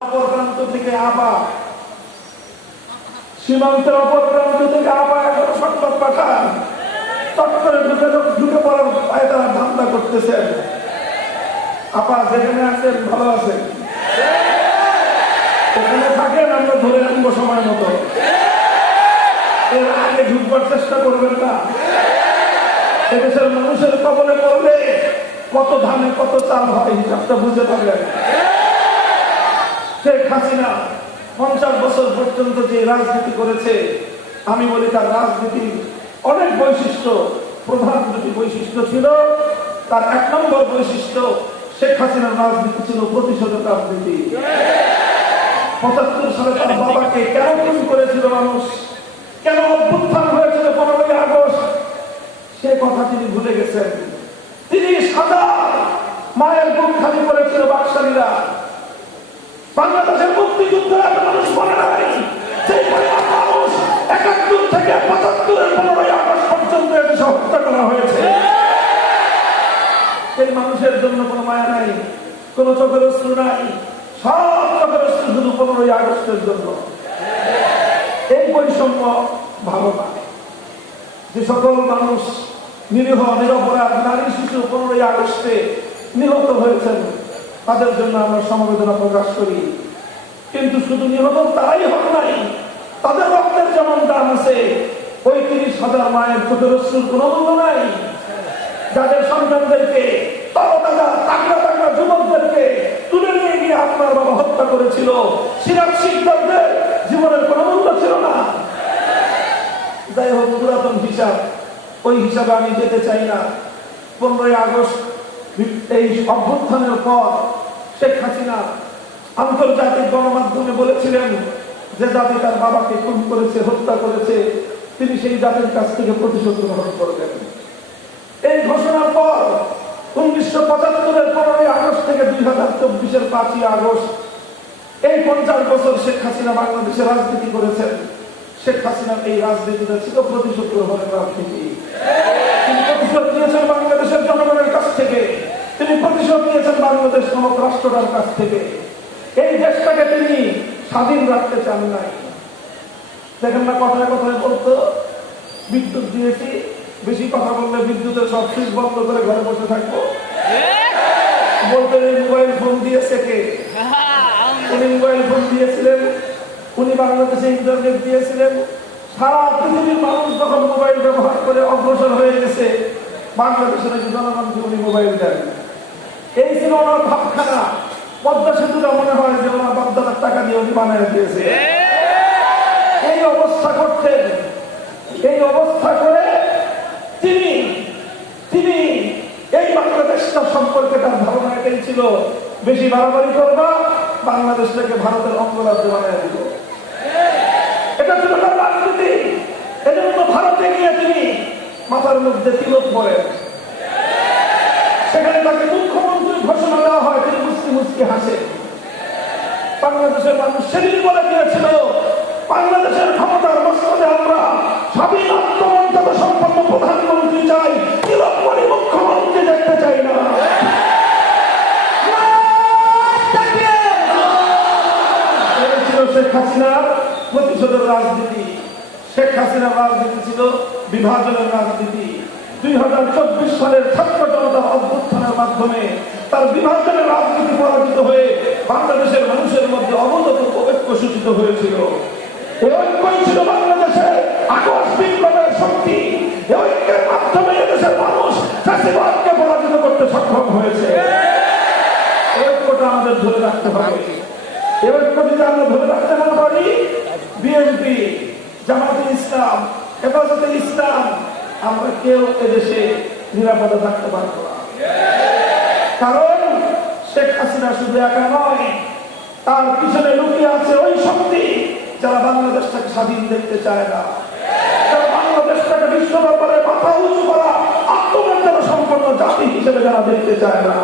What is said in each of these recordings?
অপর প্রান্ত থেকে আবা, সীমান্তের অপর প্রান্ত থেকে আবা এখন সংবাদ পাঠান, চট করে ঢুকে পড়ার পায়ে তারা ধান্দা করতেছেন। আপা যেখানে আছেন ভালো আছেন, ওখানে থাকেন, আমরা ধরে আনবো সময় মতো। এর আগে ঢুকবার চেষ্টা করবেন না। এদেশের মানুষের কবলে পড়লে কত ধানে কত চাল হয় হিসাবটা বুঝে পারবেন। শেখ হাসিনা 50 বছর পর্যন্ত যে রাজনীতি করেছে, আমি বলি তার রাজনীতির অনেক বৈশিষ্ট্য, প্রধান দুটি বৈশিষ্ট্য ছিল। তার 1 নম্বর বৈশিষ্ট্য, শেখ হাসিনার রাজনীতি ছিল প্রতিশোধের রাজনীতি। 75 সালে তার বাবাকে কেন খুন করেছিল মানুষ, কেন অভ্যুত্থান হয়েছিল 15ই আগস্ট, সে কথা তিনি ভুলে গেছেন। 30,000 মায়ের বুক খালি করেছিল বাকশালীরা। বাংলাদেশের মুক্তিযুদ্ধে এত মানুষ মনে নাই, সেই পরিমাণ মানুষ 71 থেকে 75-এর 15ই আগস্ট পর্যন্ত এদেশে হত্যা করা হয়েছে। এই মানুষের জন্য কোনো মায়া নাই, কোনো চোখের অশ্রু নাই, সব চোখের অশ্রু শুধু 15ই আগস্টের জন্য। এই বৈষম্য ভালো না। যে সকল মানুষ নিরীহ নিরপরাধ নারী শিশু 15ই আগস্টে নিহত হয়েছেন, তাদের জন্য আমরা সমবেদনা প্রকাশ করি। কিন্তু শুধু নিহত তারাই হন নাই, তাদের রক্তের যেমন দাম আছে, ওই 30,000 মায়ের চোখের অশ্রুর কোনো মূল্য নাই। যাদের সন্তানদেরকে, তরতাজা তাগড়া তাগড়া যুবকদেরকে তুলে নিয়ে গিয়ে আপনার বাবা হত্যা করেছিল, সিরাজ শিকদারদের জীবনের কোনো মূল্য ছিল না। যাই হোক, পুরাতন হিসাব, ওই হিসাবে আমি যেতে চাই না। 15ই আগস্ট এই অভ্যুত্থানের পর শেখ হাসিনা আন্তর্জাতিক গণমাধ্যমে বলেছিলেন যে জাতি তার বাবাকে খুন করেছে, হত্যা করেছে, তিনি সেই জাতির কাছ থেকে প্রতিশোধ গ্রহণ করবেন। এই ঘোষণার পর 1975-এর 15ই আগস্ট থেকে 2024-এর 5ই আগস্ট, এই 50 বছর শেখ হাসিনা বাংলাদেশে রাজনীতি করেছেন। শেখ হাসিনার এই রাজনীতিটা ছিল প্রতিশোধ গ্রহণের রাজনীতি। তিনি প্রতিশোধ নিয়েছেন বাংলাদেশের জনগণের কাছ থেকে, তিনি প্রতিশোধ নিয়েছেন বাংলাদেশ নামক রাষ্ট্রটার কাছ থেকে। এই দেশটাকে তিনি স্বাধীন রাখতে চান নাই। দেখেন না, কথায় কথায় বলতো বিদ্যুৎ দিয়েছি, বেশি কথা বললে বিদ্যুতের সব সুইচ বন্ধ করে ঘরে বসে থাকবো। বলতেন এই মোবাইল ফোন দিয়েছে কে? উনি মোবাইল ফোন দিয়েছিলেন, উনি বাংলাদেশে ইন্টারনেট দিয়েছিলেন। সারা পৃথিবীর মানুষ যখন মোবাইল ব্যবহার করে অগ্রসর হয়ে গেছে, বাংলাদেশের একটি জনগণকে উনি মোবাইল দেন। এই ছিল ওনার ভাবখানা। পদ্মা সেতুটা মনে হয় যে ওনার বাপদাদার টাকা দিয়ে উনি বানিয়ে দিয়েছে। এই অবস্থা করতেন। এই অবস্থা করে তিনি এই বাংলাদেশটা সম্পর্কে তার ধারণা এটাই ছিল, বেশি বাড়াবাড়ি করবা, বাংলাদেশটাকে ভারতের অঙ্গরাজ্য বানিয়ে দিব। এটা ছিল তার রাজনীতি। এজন্য ভারতে গিয়ে তিনি মাথার মধ্যে তিলক পড়েন। সেখানে তাকে মুখ্যমন্ত্রীর ঘোষণা দেওয়া হয়, তিনি মুচকি মুচকি হাসেন। বাংলাদেশের মানুষ সেদিন বলে দিয়েছিল, বাংলাদেশের ক্ষমতার মস্তদে আমরা স্বাধীন আত্মমর্যাদা সম্পন্ন প্রধানমন্ত্রী চাই, তিলকমণি মুখ্যমন্ত্রী দেখতে চাই না। শেখ হাসিনার প্রতিশোধের রাজনীতি। শেখ হাসিনার রাজনীতি ছিল বিভাজনের রাজনীতি। 2024 সালের ছাত্র জনতার অভ্যুত্থানের মাধ্যমে তার বিভাজনের রাজনীতি পরাজিত হয়ে বাংলাদেশের মানুষের মধ্যে অভূতপূর্ব ঐক্য সূচিত হয়েছিল। এই ঐক্যই ছিল বাংলাদেশের আগস্ট বিপ্লবের শক্তি। এই ঐক্যের মাধ্যমে এদেশের মানুষ ফ্যাসিবাদকে পরাজিত করতে সক্ষম হয়েছে। এই ঐক্যটা আমাদের ধরে রাখতে হবে। এই ঐক্য যদি আমরা ধরে রাখতে না পারি, বিএনপি, জামাতে ইসলাম, হেফাজতে ইসলাম, আমরা কেউ এদেশে নিরাপদে থাকতে পারবো না। কারণ শেখ হাসিনা শুধু একা নয়, তার পিছনে লুকিয়ে আছে ওই শক্তি যারা বাংলাদেশটাকে স্বাধীন দেখতে চায় না, যারা বাংলাদেশটাকে বিশ্ব দরবারে মাথা উঁচু করা আত্মমর্যাদা সম্পন্ন জাতি হিসেবে যারা দেখতে চায় না।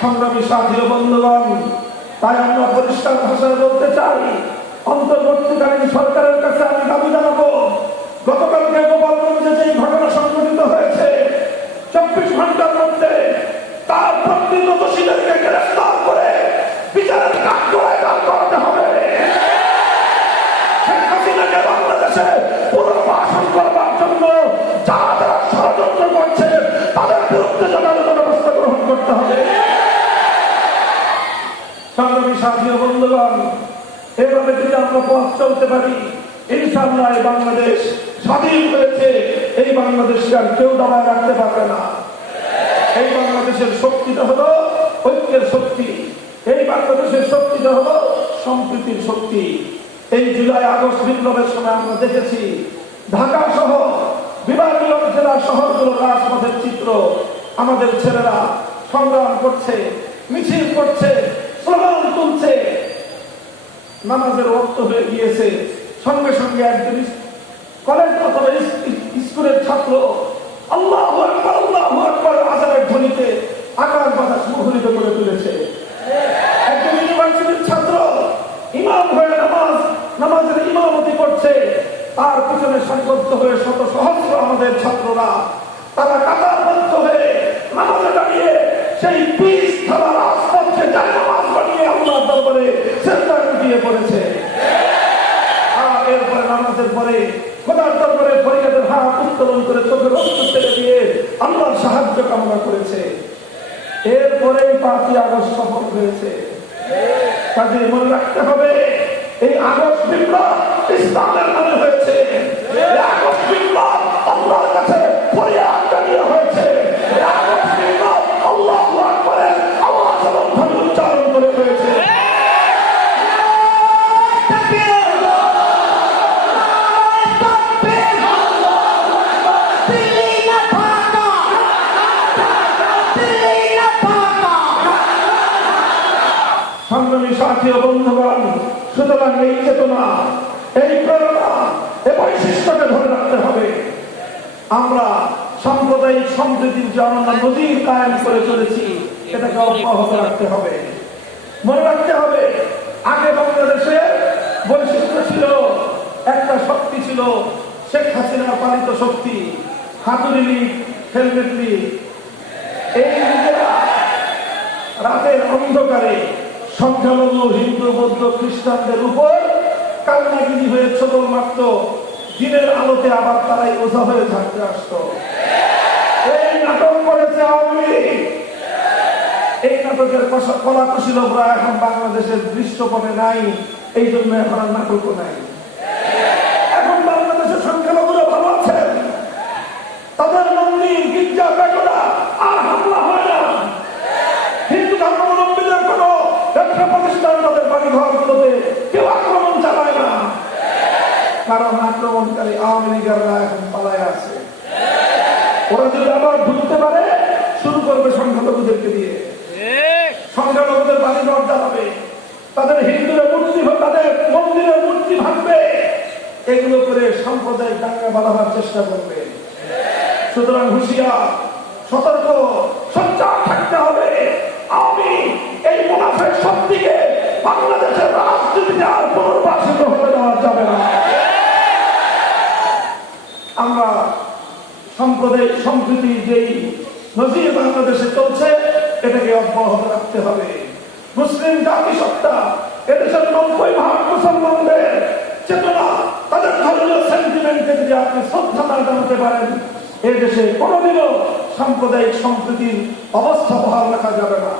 সংগ্রামী সাথী ও বন্ধুগণ, তাই আমরা পরিষ্কার ভাষায় বলতে চাই, অন্তর্বর্তীকালীন সরকারের কাছে আমি দাবি জানাবো, গতকালকে গোপালগঞ্জে যে ঘটনা সংঘটিত হয়েছে, 24 ঘন্টার মধ্যে তার প্রকৃত দোষীদেরকে গ্রেফতার করে বিচারের কাজ সংগ্রামী সাথী ও বন্ধুগণ, এভাবে যদি আমরা পথ চলতে পারি, ইনশাআল্লাহ এই বাংলাদেশ স্বাধীন হয়েছে, এই বাংলাদেশকে আর কেউ দাবায় রাখতে পারবে না। এই বাংলাদেশের শক্তিটা হলো ঐক্যের শক্তি, এই বাংলাদেশের শক্তিটা হলো সম্প্রীতির শক্তি। এই জুলাই আগস্ট বিপ্লবের সময় আমরা দেখেছি ঢাকা সহ বিভাগীয় জেলার শহরগুলোর রাজপথের চিত্র। আমাদের ছেলেরা সংগ্রাম করছে, মিছিল করছে, স্লোগান তুলছে। নামাজের ওয়াক্ত হয়ে গিয়েছে, সঙ্গে সঙ্গে একজন কলেজ অথবা স্কুলের ছাত্র আল্লাহু আকবার আল্লাহু আকবার আযানের ধ্বনিতে আকাশ বাতাস মুখরিত করে তুলেছে। একজন ইউনিভার্সিটির ছাত্র ইমাম হয়ে নামাজের ইমামতি করছে, তার পিছনে সারিবদ্ধ হয়ে শত সহস্র আমাদের ছাত্ররা, তারা কাতারবদ্ধ হয়ে নামাজে দাঁড়িয়ে সেই পিস থালা রাজপথে যায় নামাজ বানিয়ে আল্লাহর দরবারে সিজদায় লুটিয়ে পড়েছে। আর এরপরে নামাজের পরে খোদার দরবারে ফরিয়াদের হাত উত্তোলন করে চোখের অশ্রু ছেড়ে দিয়ে আল্লাহর সাহায্য কামনা করেছে। এরপরেই 5ই আগস্ট সফল হয়েছে। কাজে মনে রাখতে হবে, এই আগস্ট বিপ্লব ইসলামের নামে হয়েছে। এই আগস্ট বিপ্লব আল্লাহর কাছে ফরিয়াদ জানিয়ে হয়েছে। এই আগস্ট বিপ্লব আল্লাহু আকবারের আওয়াজ এবং ধ্বনি উচ্চারণ করে হয়েছে। সংগ্রামী সাথী ও বন্ধুগণ, সুতরাং এই চেতনা, এই প্রেরণা, এই বৈশিষ্ট্যকে ধরে রাখতে হবে। আমরা সাম্প্রদায়িক সম্প্রীতির যে আমরা নজির কায়েম করে চলেছি, এটাকে অব্যাহত রাখতে হবে। মনে রাখতে হবে, আগে বাংলাদেশে বৈশিষ্ট্য ছিল, একটা শক্তি ছিল শেখ হাসিনার পালিত শক্তি, হাতুড়ি লীগ, হেলমেট লীগ। এই লীগেরা রাতের অন্ধকারে সংখ্যালঘু হিন্দু বৌদ্ধ খ্রিস্টানদের উপর কান্নাগিরি হয়ে ছোটল মারত, দিনের আলোতে আবার তারাই ওঝা হয়ে থাকতে আসতো। এই নাটক করেছে আওয়ামী লীগ। এই নাটকের কলা কুশীলভরা এখন বাংলাদেশের দৃশ্যপটে নাই, এই জন্য এখন আর নাটকও নাই। এখন বাংলাদেশের সংখ্যালঘুরা ভালো আছেন, তাদের মন্দির গির্জা বেগরা আর হামলা হয় না। হিন্দু ধর্মাবলম্বীদের কোন ব্যবসা প্রতিষ্ঠান, তাদের বাড়ি ঘরগুলোতে কেউ আক্রমণ চালায় না, কারণ আক্রমণকারী আওয়ামী লীগাররা এখন পালায় আছে। ওরা যদি আবার ঢুকতে পারে, শুরু করবে সংখ্যালঘুদেরকে দিয়ে। সংখ্যালঘুদের বাড়ি ঘর জ্বালাবে, তাদের হিন্দুরা মূর্তি, তাদের মন্দিরের মূর্তি ভাঙবে, এগুলো করে সাম্প্রদায়িক দাঙ্গা বাঁধাবার চেষ্টা করবে। সুতরাং হুঁশিয়ার, সতর্ক, সজ্জাগ থাকতে হবে। আমি এই মুনাফিক শক্তিকে বাংলাদেশের রাজনীতিতে আর পুনর্বাসিত হতে দেওয়া যাবে না। আমরা সাম্প্রদায়িক সম্প্রীতি যেই নজির বাংলাদেশে চলছে, এটাকে অব্যাহত রাখতে হবে। মুসলিম জাতিসত্তা, এদেশের 90% মুসলমানদের চেতনা, তাদের ধর্মীয় সেন্টিমেন্টকে যদি আপনি শ্রদ্ধা না জানাতে পারেন, এই দেশে কোনোদিনও সাম্প্রদায়িক সম্প্রীতির অবস্থা বহাল রাখা যাবে না।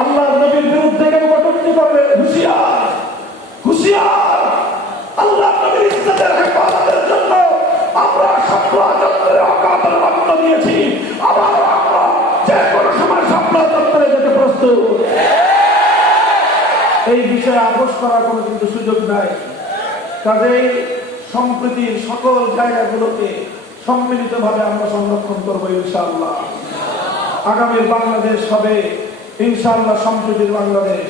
আল্লাহর নবীর বিরুদ্ধে কেউ কটূক্তি করবে, হুঁশিয়ার, হুঁশিয়ার। আল্লাহর নবীর ইজ্জতের হেফাজতের জন্য আমরা শাপলা-চত্বরে অকাতরে রক্ত দিয়েছি, আবার আমরা যে কোনো সময় শাপলা-চত্বরে যেতে প্রস্তুত। এই বিষয়ে আপোষ করার কোনো কিন্তু সুযোগ নাই। কাজেই সম্প্রীতির সকল জায়গাগুলোকে সম্মিলিতভাবে আমরা সংরক্ষণ করবো ইনশাআল্লাহ। আগামীর বাংলাদেশ হবে ইনশাআল্লাহ সম্প্রীতির বাংলাদেশ,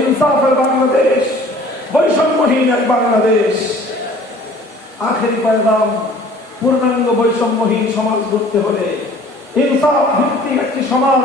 ইনসাফের বাংলাদেশ, বৈষম্যহীন এক বাংলাদেশ। আখেরি পয়গাম, পূর্ণাঙ্গ বৈষম্যহীন সমাজ গড়তে হলে ইনসাফ ভিত্তিক একটি সমাজ